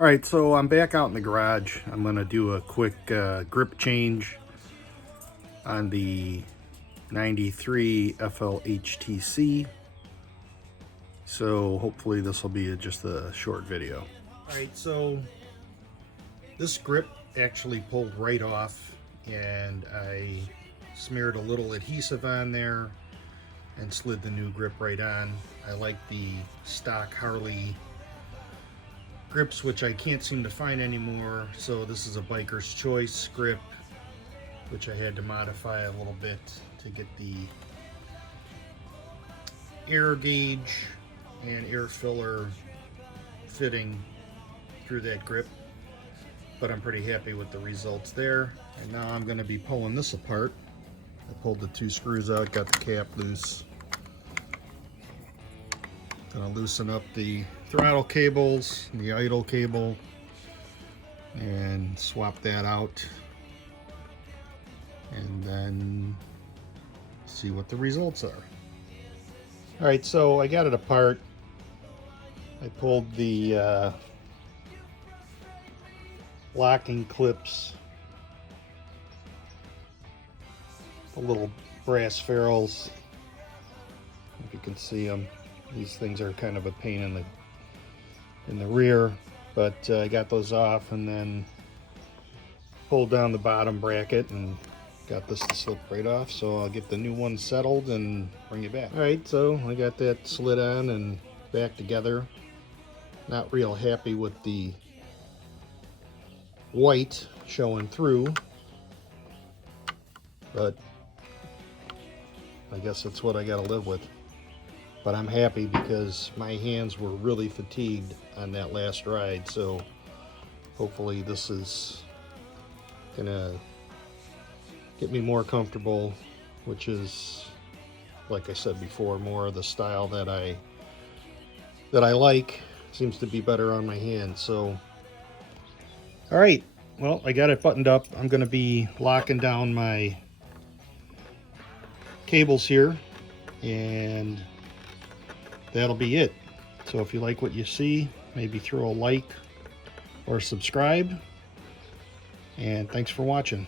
All right, so I'm back out in the garage. I'm gonna do a quick grip change on the 93 FLHTC. So hopefully this will be just a short video. All right, so this grip actually pulled right off, and I smeared a little adhesive on there and slid the new grip right on. I like the stock Harley grips, which I can't seem to find anymore, so this is a Biker's Choice grip, which I had to modify a little bit to get the air gauge and air filler fitting through that grip, but I'm pretty happy with the results there. And now I'm going to be pulling this apart. I pulled the two screws out, got the cap loose. Gonna loosen up the throttle cables and the idle cable and swap that out, and then see what the results are. All right, so I got it apart. I pulled the locking clips, the little brass ferrules, if you can see them. These things are kind of a pain in the rear, but I got those off and then pulled down the bottom bracket and got this to slip right off. So I'll get the new one settled and bring it back. All right, so I got that slid on and back together. Not real happy with the white showing through, but I guess that's what I gotta live with. But I'm happy because my hands were really fatigued on that last ride, so hopefully this is gonna get me more comfortable, which is, like I said before, more of the style that I like. Seems to be better on my hands. So all right, well, I got it buttoned up. I'm gonna be locking down my cables here, and that'll be it. So if you like what you see, maybe throw a like or subscribe, and thanks for watching.